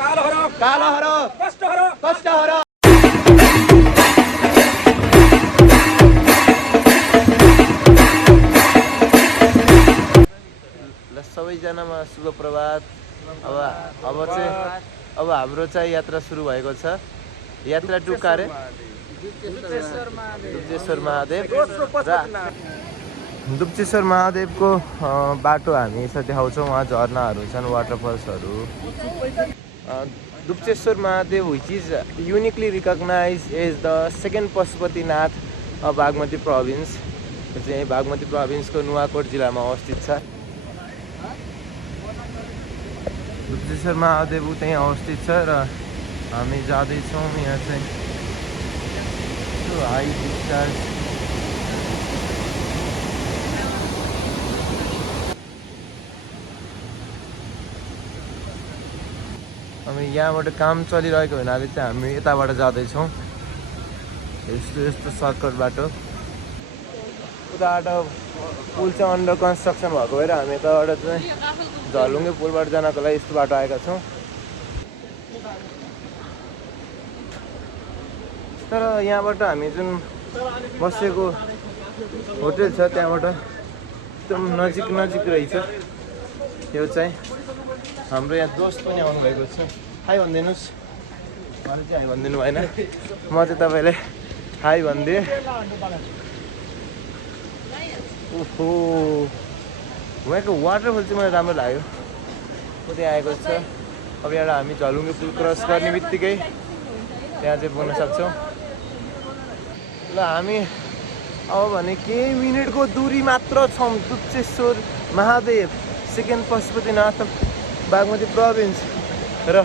कालो हरो कष्ट हरो सबैजनामा शुभ प्रभात। अब हाम्रो चाहिँ यात्रा सुरु भएको छ। यात्रा टु कारे दुप्चेश्वर महादेव। दुप्चेश्वर महादेवको बाटो हामी यसरी देखाउँछौँ। उहाँ झरनाहरू छन्, वाटरफल्सहरू। Dupcheshwar Mahadev which is uniquely recognize as the second Pashupatinath of Bagmati province. यो चाहिँ बागमती प्रोभिन्सको नुवाकोट जिल्लामा अवस्थित छ। दुप्चेश्वर महादेव त्यहीँ अवस्थित छ र हामी जाँदैछौँ। यहाँ चाहिँ हाई डिस्चार्ज हामी यहाँबाट काम चलिरहेको हुनाले चाहिँ हामी यताबाट जाँदैछौँ। यस्तो सर्टकट बाटो। उताबाट पुल चाहिँ अन्डर कन्स्ट्रक्सन भएको भएर हामी यताबाट चाहिँ झलुङ्गे पुलबाट जानको लागि यस्तो बाटो आएका छौँ। तर यहाँबाट हामी जुन बसेको होटल छ त्यहाँबाट एकदम नजिक रहेछ। यो चाहिँ हाम्रो यहाँ दोस्त पनि आउनुभएको छ। हाई भनिदिनुहोस्। मलाई चाहिँ हाई भनिदिनु भएन, म चाहिँ तपाईँलाई हाई भनिदिएँ। ओहो, उहाँको वाटरफल चाहिँ मलाई राम्रो लाग्यो। उतै आएको छ। अब यहाँ हामी झलुङ्गे पुल क्रस गर्ने बित्तिकै त्यहाँ चाहिँ पुग्न सक्छौँ। ल हामी अब भने केही मिनटको दूरी मात्र छौँ दुप्चेश्वर महादेव सेकेन्ड पशुपतिनाथ बागमती प्रोभिन्स। र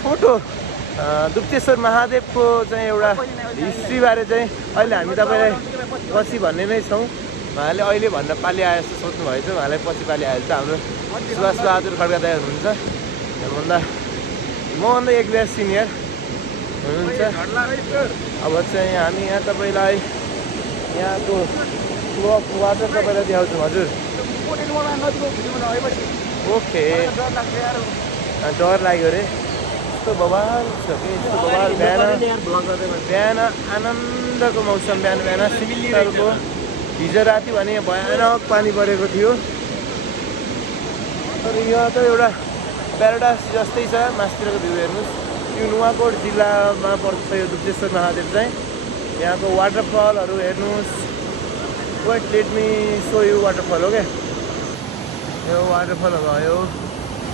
छोटो दुप्चेश्वर महादेवको चाहिँ एउटा हिस्ट्रीबारे चाहिँ अहिले हामी तपाईँलाई पछि भन्ने नै छौँ। उहाँले अहिले भन्न पालि आए जस्तो सोध्नु भएछ। उहाँलाई पछि पालि आएछ। हाम्रो सुभाष बहादुर खड्का दाइ हुनुहुन्छ। मभन्दा एक ब्याच सिनियर हुनुहुन्छ। अब चाहिँ हामी यहाँ तपाईँलाई यहाँको फ्लो अफ वाटर तपाईँलाई देखाउँछौँ। हजुर ओके, डर लाग्यो अरे। यस्तो बवाल छ कि यस्तो बवाल। बिहान आनन्दको मौसम। बिहान शीतलको। हिजो राति भने भयानक पानी परेको थियो। तर यहाँ त एउटा प्याराडाइस जस्तै छ। मास्तिरको भ्यू हेर्नुहोस्। यो नुवाकोट जिल्लामा पर्छ यो दुप्चेश्वर महादेव चाहिँ। यहाँको वाटरफलहरू हेर्नुहोस्। Wait let me so you waterfall हो क्या। यो वाटरफल भयो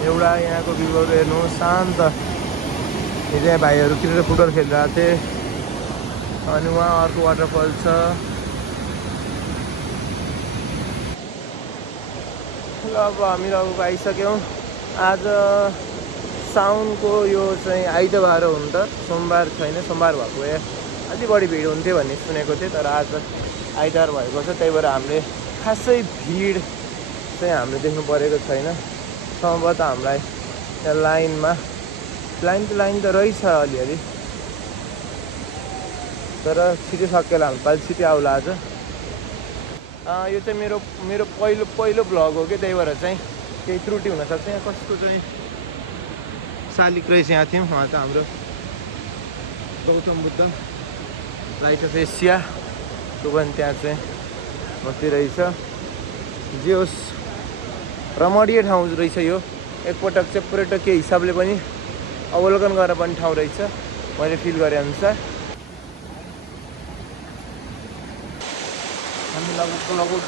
एउटा। यहाँको भ्यूहरू हेर्नुहोस् शान्त। हिजो भाइहरू क्रिकेट फुटबल खेलिरहेको थिए। अनि उहाँ अर्को वाटरफल छ। ल अब हामीहरू अब आइसक्यौँ। आज साउनको यो चाहिँ आइतबार हो हुन त, सोमबार छैन। सोमबार भएको भए अझै बढी भिड हुन्थ्यो भन्ने सुनेको थिएँ। तर आज आइतबार भएको छ, त्यही भएर हामीले खासै भिड चाहिँ हामीले देख्नु परेको छैन। सम्भवतः हामीलाई यहाँ लाइन त रहेछ अलिअलि, तर छिटो सकेला। हामी पालि छिटो आउला आज। यो चाहिँ मेरो पहिलो भ्लग हो कि, त्यही भएर चाहिँ केही त्रुटि हुनसक्छ। यहाँ कस्तो चाहिँ शालिक रहेछ। यहाँ थियौँ। उहाँ त हाम्रो Gautam Buddha light of Asia त्यो पनि त्यहाँ चाहिँ बस्ती रहेछ। जे होस् रमणीय ठाउँ रहेछ यो। एकपटक चाहिँ पर्यटकीय हिसाबले पनि अवलोकन गरेर पनि ठाउँ रहेछ मैले फिल गरे अनुसार। हामी लगभग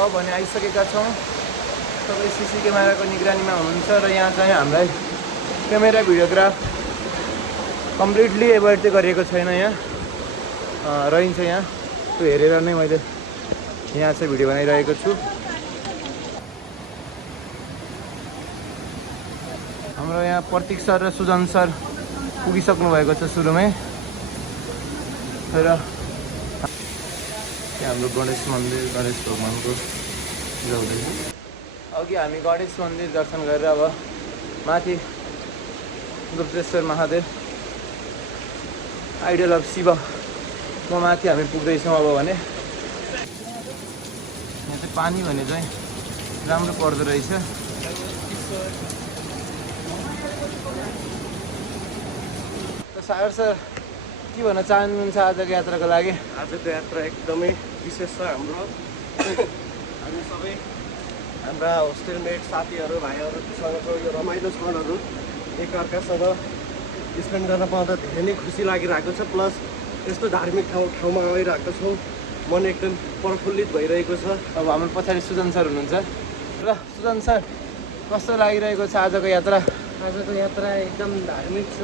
अब भने आइसकेका छौँ। सबै सिसी क्यामेराको निगरानीमा हुनुहुन्छ। र यहाँ चाहिँ हामीलाई क्यामेरा भिडियोग्राफ कम्प्लिटली एभोइड चाहिँ गरिएको छैन। यहाँ रहन्छ। यहाँ त्यो हेरेर नै मैले यहाँ चाहिँ भिडियो बनाइरहेको छु। हाम्रो यहाँ प्रतीक सर र सुजन सर पुगिसक्नु भएको छ सुरुमै। र हाम्रो गणेश मन्दिर, गणेश भगवानको जाउँदैछ। अघि हामी गणेश मन्दिर दर्शन गरेर अब माथि दुप्चेश्वर महादेव आइडल अफ शिवको माथि हामी पुग्दैछौँ। अब भने यहाँ चाहिँ पानी भने चाहिँ राम्रो पर्दो रहेछ। सागर सर के भन्न चाहनुहुन्छ आजको यात्राको लागि? आजको यात्रा एकदमै विशेष छ हाम्रो। हामी सबै हाम्रा होस्टेलमेट साथीहरू भाइहरूसँग यो रमाइलो क्षणहरू एकअर्कासँग स्पेन्ड गर्न पाउँदा धेरै नै खुसी लागिरहेको छ। प्लस यस्तो धार्मिक ठाउँमा आइरहेको छौँ, मन एकदम प्रफुल्लित भइरहेको छ। अब हाम्रो पछाडि सुजन सर हुनुहुन्छ। ल सुजन सर, कस्तो लागिरहेको छ आजको यात्रा? आजको यात्रा एकदम धार्मिक छ।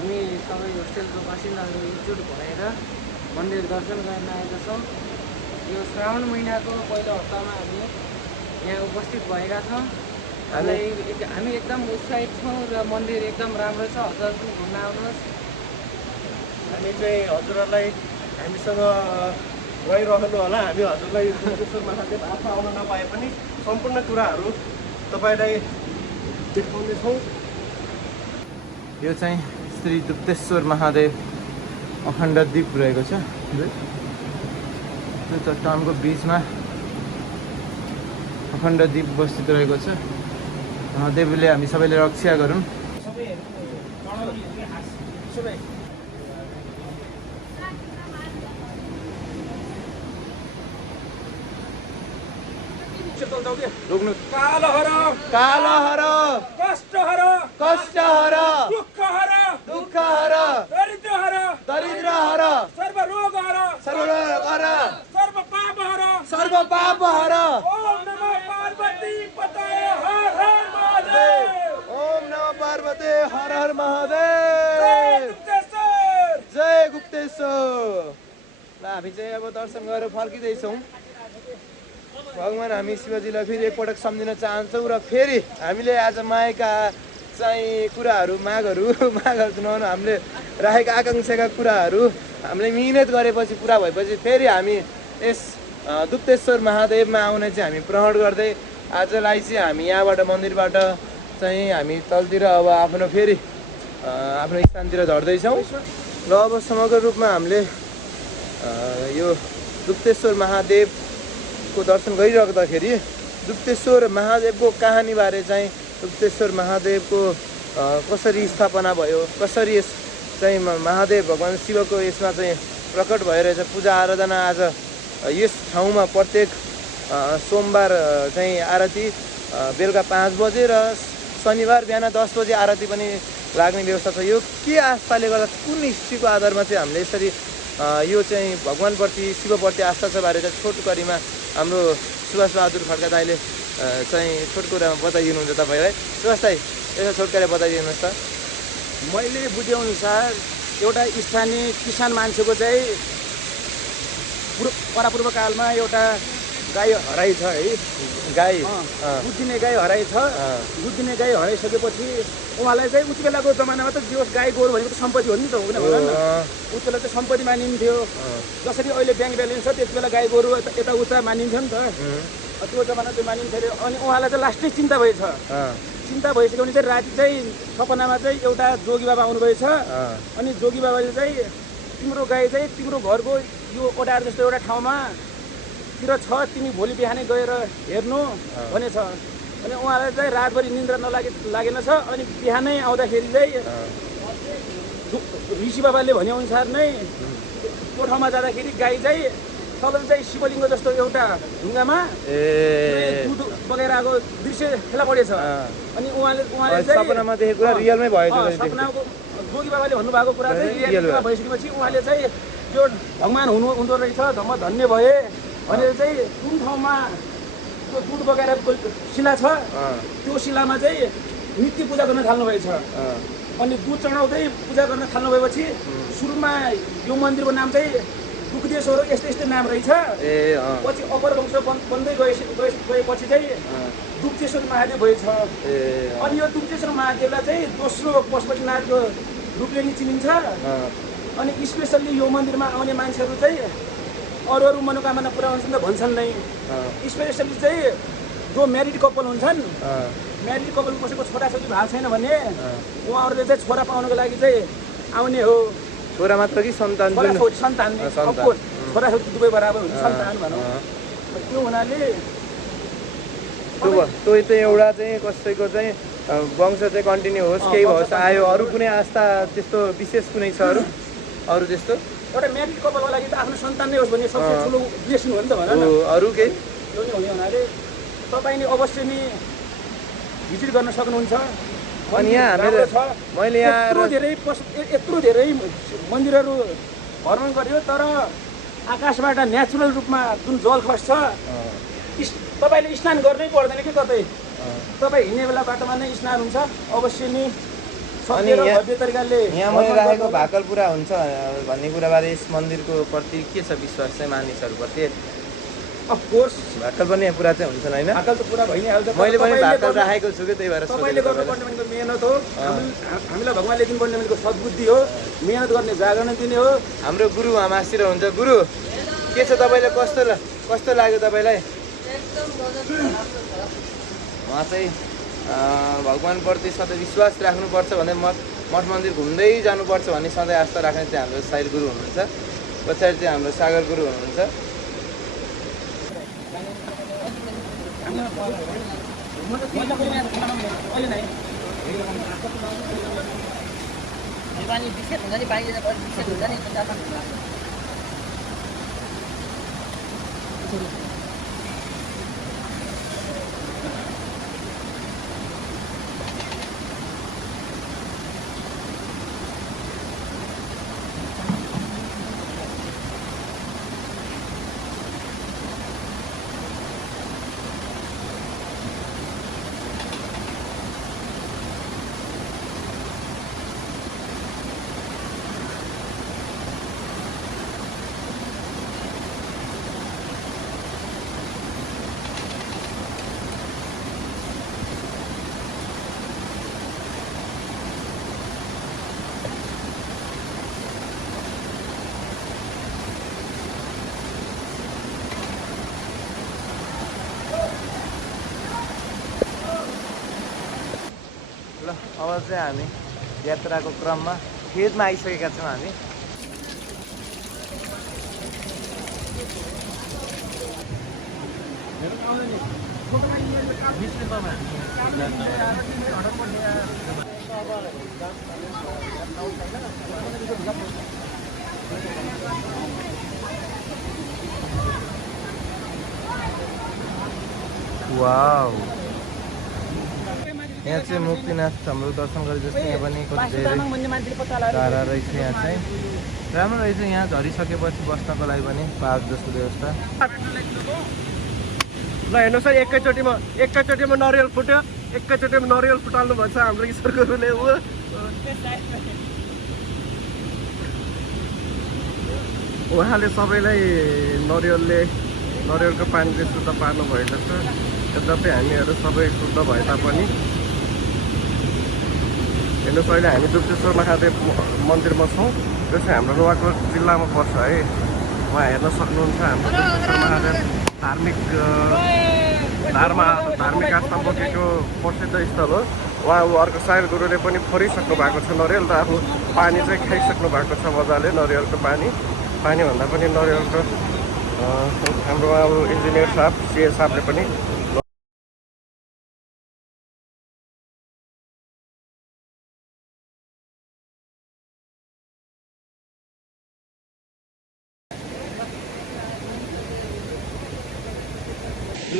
हामी सबै होस्टेलको बासिन्दाहरू एकजुट भएर मन्दिर दर्शन गर्न आएका छौँ। यो श्रावण महिनाको पहिलो हप्तामा हामी यहाँ उपस्थित भएका छौँ। हामी एकदम उत्साहित छौँ र मन्दिर एकदम राम्रो छ। हजुर पनि घुम्न आउनुहोस्। हामी चाहिँ हजुरहरूलाई हामीसँग गइरहनु होला। हामी हजुरलाई दुप्तेश्वर महादेव आफू आउन नपाए पनि सम्पूर्ण कुराहरू तपाईँलाई देखाउनेछौँ। यो चाहिँ श्री दुप्तेश्वर महादेव अखण्ड द्वीप रहेको छ। यो चट्टानको बिचमा अखण्ड द्वीप अवस्थित रहेको छ। महादेवले हामी सबैले रक्षा गरौँ। रोक्नु। काल हर कष्ट हर दुःख हर दरिद्र हर सर्व रोग हर सर्व पाप हर। ओम नमः पार्वती पतये हर हर महादेव। ओम नमः पार्वती हर हर महादेव। जय गुप्तेश्वर। ल हामी चाहिँ अब दर्शन गरेर फर्किँदैछौँ। भगवान् हामी शिवजीलाई फेरि एकपटक सम्झिन चाहन्छौँ र फेरि हामीले आज मागेका चाहिँ कुराहरू मागहरू नहुनु, हामीले राखेका आकाङ्क्षाका कुराहरू हामीले मिहिनेत गरेपछि पुरा भएपछि फेरि हामी यस दुप्तेश्वर महादेवमा आउने चाहिँ हामी प्रण गर्दै आजलाई चाहिँ हामी यहाँबाट मन्दिरबाट चाहिँ हामी तलतिर अब आफ्नो फेरि आफ्नो स्थानतिर झर्दैछौँ। र अब समग्र रूपमा हामीले यो दुप्तेश्वर महादेवको दर्शन गरिराख्दाखेरि दुप्तेश्वर महादेवको कहानीबारे चाहिँ दुप्तेश्वर महादेवको कसरी स्थापना भयो, कसरी यस चाहिँ महादेव भगवान् शिवको यसमा चाहिँ प्रकट भइरहेछ। पूजा आराधना आज यस ठाउँमा प्रत्येक सोमबार चाहिँ आरती बेलुका 5 बजे र शनिबार बिहान 10 बजे आरती पनि लाग्ने व्यवस्था छ। यो के आस्थाले गर्दा, कुन हिस्ट्रीको आधारमा चाहिँ हामीले यसरी यो चाहिँ भगवान्प्रति शिवप्रति आस्था छ बारे चाहिँ छोटकरीमा हाम्रो सुभाष बहादुर खड्का दाइले चाहिँ छोटकरीमा बताइदिनुहुन्छ तपाईँलाई। सुभाष दाइ, यसो छोटकरी बताइदिनुहोस् त। मैले बुझेअनुसार एउटा स्थानीय किसान मान्छेको चाहिँ परापूर्व कालमा एउटा गाई हराइछ है। गाई दुध दिने गाई हराइछ। दुध दिने गाई हराइसकेपछि उहाँलाई चाहिँ उति बेलाको जमानामा त जो गाई गोरु भनेको त सम्पत्ति हो नि त, होइन भन न। उति बेला चाहिँ सम्पत्ति मानिन्थ्यो। जसरी अहिले ब्याङ्क ब्यालेन्स छ त्यति बेला गाई गोरु यता उता मानिन्थ्यो नि त। त्यो जमाना चाहिँ मानिन्थ्यो अरे। अनि उहाँलाई चाहिँ लास्टै चिन्ता भएछ। चिन्ता भइसक्यो भने चाहिँ राति चाहिँ सपनामा चाहिँ एउटा जोगी बाबा आउनुभएछ। अनि जोगी बाबाले चाहिँ तिम्रो गाई चाहिँ तिम्रो घरको यो ओडार जस्तो एउटा ठाउँमा तिर छ, तिमी भोलि बिहानै गएर हेर्नु भनेछ। अनि उहाँलाई चाहिँ रातभरि निन्द्रा लागेन छ। अनि बिहानै आउँदाखेरि चाहिँ ऋषि बाबाले भनेअनुसार नै त्यो ठाउँमा जाँदाखेरि गाई चाहिँ तल चाहिँ शिवलिङ्ग जस्तो एउटा ढुङ्गामा दुध बगेर आएको दृश्य फेला परेछ। अनि उहाँले चाहिँ सपनामा देखेको कुरा रियलमै भयो। सपनाको जोगी बाबाले भन्नुभएको कुरा चाहिँ रियलमा भइसकेपछि उहाँले चाहिँ त्यो भगवान् हुँदो रहेछ, म धन्य भए भनेर चाहिँ कुन ठाउँमा त्यो दुध बगाएर शिला छ त्यो शिलामा चाहिँ नित्य पूजा गर्न थाल्नुभएछ। अनि दुध चढाउँदै पूजा गर्न थाल्नु भएपछि सुरुमा यो मन्दिरको नाम चाहिँ दुप्तेश्वर यस्तै नाम रहेछ। पछि अपर वंश बन्दै गएपछि चाहिँ दुप्तेश्वर महादेव भएछ। अनि यो दुप्तेश्वर महादेवलाई चाहिँ दोस्रो पशुपतिनाथको रूपले नि चिनिन्छ। अनि स्पेसल्ली यो मन्दिरमा आउने मान्छेहरू चाहिँ अरू मनोकामना पुरा हुन्छन् त भन्छन् नै। स्पेसल्ली चाहिँ जो म्यारिड कपाल हुन्छन्, म्यारिड कपाल कसैको छोराछोरी भएको छैन भने उहाँहरूले चाहिँ छोरा पाउनको लागि चाहिँ आउने हो। छोरा मात्र कि सन्तान? सन्तान छोराछोरी दुवै बराबर हुन्छ सन्तान भनौँ। त्यो हुनाले त्यो चाहिँ एउटा चाहिँ कसैको चाहिँ वंश चाहिँ कन्टिन्यू होस्, केही होस् आयो। अरू कुनै आस्था त्यस्तो विशेष कुनै छ अरू त्यस्तो? एउटा म्यारिड कपालको लागि त आफ्नो सन्तान नै होस् भन्ने सबसे ठुलो ब्लेसिङ हो नि त भन न। अरू केही यो नि हुने हुनाले तपाईँले अवश्य नै भिजिट गर्न सक्नुहुन्छ। अनि यहाँ मैले यहाँ यत्रो धेरै मन्दिरहरू भ्रमण गर्यो, तर आकाशबाट नेचुरल रूपमा जुन जल खस्छ तपाईँले स्नान गर्नै पर्दैन कि कतै। तपाईँ हिँड्ने बेला बाटोमा नै स्नान हुन्छ अवश्य नै। अनि भव्य तरिकाले यहाँ मैले राखेको भाकल पुरा हुन्छ भन्ने कुराबारे यस मन्दिरको प्रति के छ विश्वास चाहिँ मानिसहरूप्रति? अफकोर्स भाकल पनि पुरा चाहिँ हुन्छ होइन? भाकल त पुरा भइ नै हाल्छ। मैले पनि भाकल राखेको छु कि त्यही भएर तपाईँले गर्नुपर्ने भनेको मेहनत हो। हामीलाई भगवान्ले दिनुपर्ने भनेको सद्बुद्धि हो, मेहनत गर्ने जागरण दिने हो। हाम्रो गुरु आमासिर हुन्छ। गुरु के छ तपाईँलाई, कस्तो लाग्यो तपाईँलाई? उहाँ चाहिँ भगवान्प्रति सधैँ विश्वास राख्नुपर्छ भन्दै मठ मन्दिर घुम्दै जानुपर्छ भन्ने सधैँ आस्था राख्ने चाहिँ हाम्रो साहिल गुरु हुनुहुन्छ। पछाडि चाहिँ हाम्रो सागर गुरु हुनुहुन्छ। ल अब चाहिँ हामी यात्राको क्रममा खेतमा आइसकेका छौँ हामी। वाउ, यहाँ चाहिँ मुक्तिनाथ हाम्रो दर्शन गरे जस्तो यहाँ पनि कति धेरै तारा रहेछ। यहाँ चाहिँ राम्रो रहेछ। यहाँ झरिसकेपछि बस्नको लागि पनि पार्क जस्तो व्यवस्था। ल हेर्नुहोस् है, एकैचोटिमा नरिवल फुट्यो, एकैचोटिमा नरिवल फुटाल्नु भन्छ हाम्रो ईश्वर गुरुले। उहाँले सबैलाई नरिवलको पानीले शुद्ध पार्नु भएको छ। यद्यपि हामीहरू सबै शुद्ध भए तापनि हेर्नुहोस्, अहिले हामी दुप्तेश्वर महादेव मन्दिरमा छौँ। यो चाहिँ हाम्रो नुवाकोट जिल्लामा पर्छ है। उहाँ हेर्न सक्नुहुन्छ हाम्रो दुप्तेश्वर महादेव धार्मिक आस्था बोकेको प्रसिद्ध स्थल हो। उहाँ अर्को साहिल गुरुले पनि फोरिसक्नु भएको छ नरिवल, र आफू पानी चाहिँ खाइसक्नु भएको छ मजाले। नरिवलको पानी भन्दा पनि नरिवलको हाम्रो अब इन्जिनियर साहब सिए साहबले पनि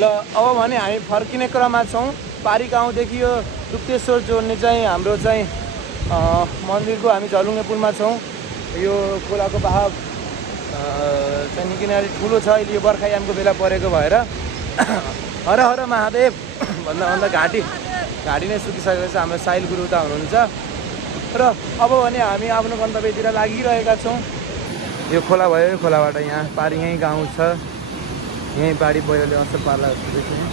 ल अब भने हामी फर्किने क्रममा छौँ। पारी गाउँदेखि यो दुप्तेश्वर जोड्ने चाहिँ हाम्रो चाहिँ मन्दिरको हामी झलुङ्गे पुलमा छौँ। यो खोलाको बहाव चाहिँ निकै नै ठुलो छ। अहिले यो बर्खायामको बेला परेको भएर हर हर महादेव भन्दा घाटी नै सुकिसकेको छ। हाम्रो साहिल गुरु उता हुनुहुन्छ। र अब भने हामी आफ्नो गन्तव्यतिर लागिरहेका छौँ। यो खोला भयो, यो खोलाबाट यहाँ पारी यहीँ गाउँ छ। यहीँ बाढी पहिरोले असर पार्ला जस्तो देखिने।